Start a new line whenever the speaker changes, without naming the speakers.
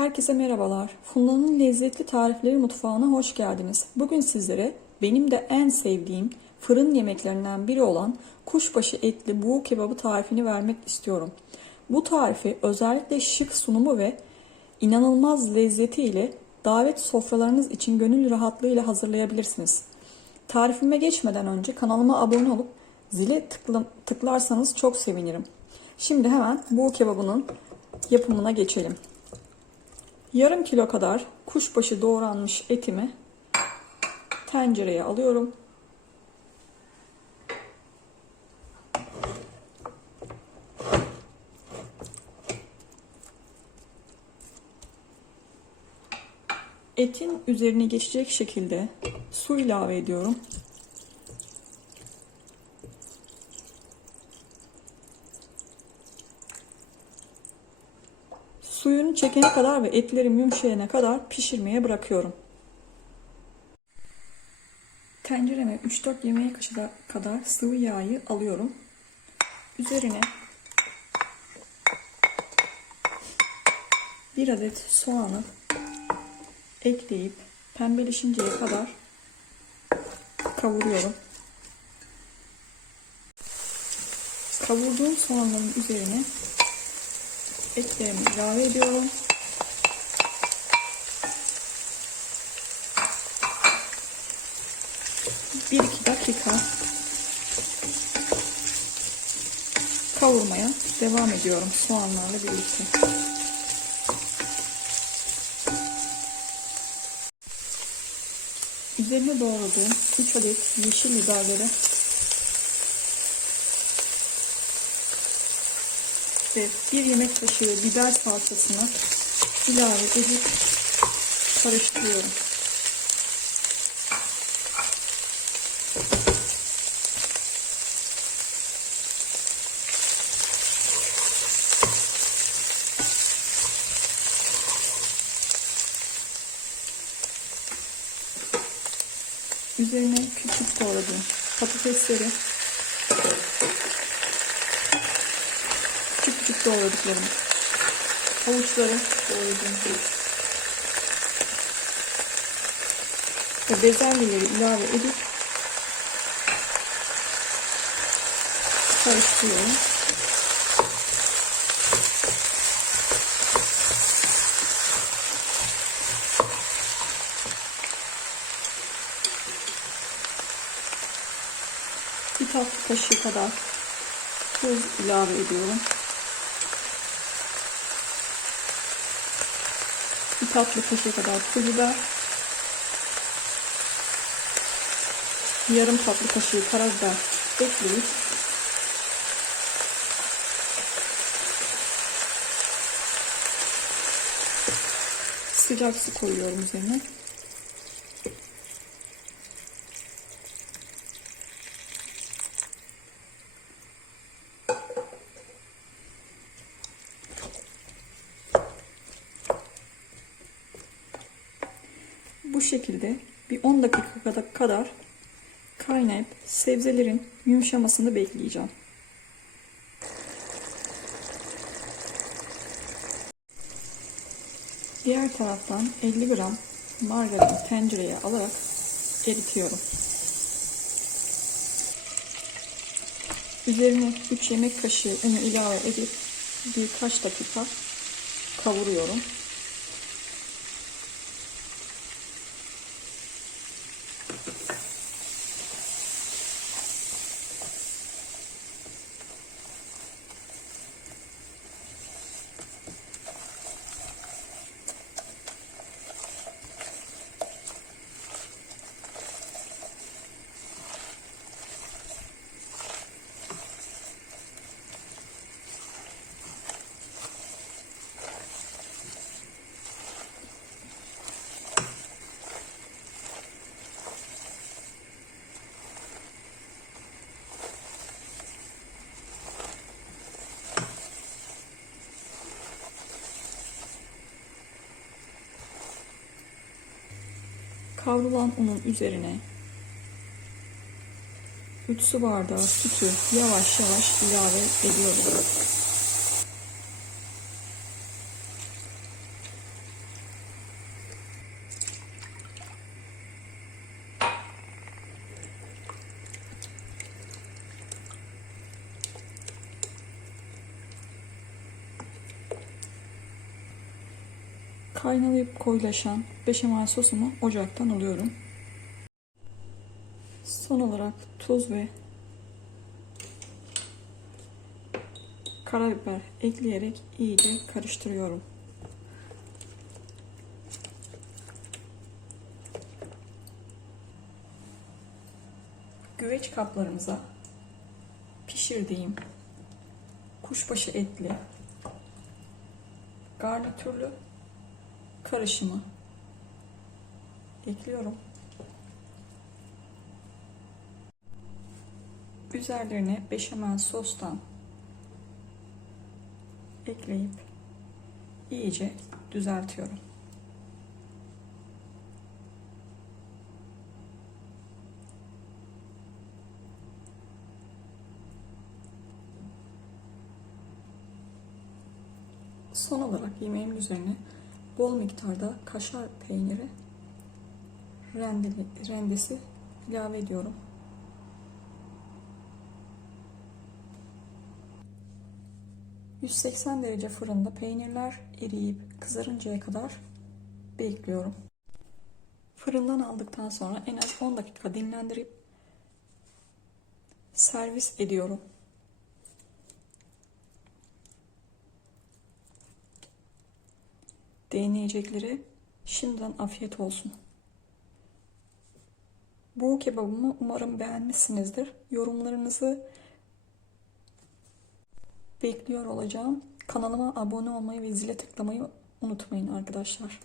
Herkese merhabalar. Funda'nın lezzetli tarifleri mutfağına hoş geldiniz. Bugün sizlere benim de en sevdiğim fırın yemeklerinden biri olan kuşbaşı etli buğu kebabı tarifini vermek istiyorum. Bu tarifi özellikle şık sunumu ve inanılmaz lezzetiyle davet sofralarınız için gönül rahatlığıyla hazırlayabilirsiniz. Tarifime geçmeden önce kanalıma abone olup zile tıkla- tıklarsanız çok sevinirim. Şimdi hemen buğu kebabının yapımına geçelim. Yarım kilo kadar kuşbaşı doğranmış etimi tencereye alıyorum. Etin üzerine geçecek şekilde su ilave ediyorum. Suyunu çekene kadar ve etlerim yumuşayana kadar pişirmeye bırakıyorum. Tencereme 3-4 yemeğe kaşığı kadar sıvı yağı alıyorum. Üzerine bir adet soğanı ekleyip pembeleşinceye kadar kavuruyorum. Kavurduğum soğanların üzerine etlerimi ilave ediyorum. Bir iki dakika kavurmaya devam ediyorum soğanlarla birlikte. Üzerine doğradığım 3 adet yeşil biberleri ve bir yemek kaşığı biber salçasını ilave edip karıştırıyorum. Üzerine küçük doğradığım patatesleri küçük küçük doğradıklarım havuçları doğradığım ve bezelyeleri ilave edip karıştırıyorum. Bir tatlı kaşığı kadar tuz ilave ediyorum. Bir tatlı kaşığı kadar pul biber. Yarım tatlı kaşığı karabiber ekleyip sıcak su koyuyorum üzerine. Bu şekilde bir 10 dakika kadar kaynayıp sebzelerin yumuşamasını bekleyeceğim. Diğer taraftan 50 gram margarin tencereye alarak eritiyorum. Üzerine 3 yemek kaşığı unu ilave edip birkaç dakika kavuruyorum. Kavrulan unun üzerine 3 su bardağı sütü yavaş yavaş ilave ediyorum. Kaynalayıp koyulaşan beşamel sosumu ocaktan alıyorum. Son olarak tuz ve karabiber ekleyerek iyice karıştırıyorum. Güveç kaplarımıza pişirdiğim kuşbaşı etli garnitürlü karışımı ekliyorum. Üzerlerine beşamel sostan ekleyip iyice düzeltiyorum. Son olarak yemeğimin üzerine bol miktarda kaşar peyniri rendeli, rendesi ilave ediyorum. ...180 derece fırında peynirler eriyip kızarıncaya kadar bekliyorum. Fırından aldıktan sonra en az 10 dakika dinlendirip servis ediyorum. Deneyecekleri şimdiden afiyet olsun. Bu kebabımı umarım beğenmişsinizdir. Yorumlarınızı bekliyor olacağım. Kanalıma abone olmayı ve zile tıklamayı unutmayın arkadaşlar.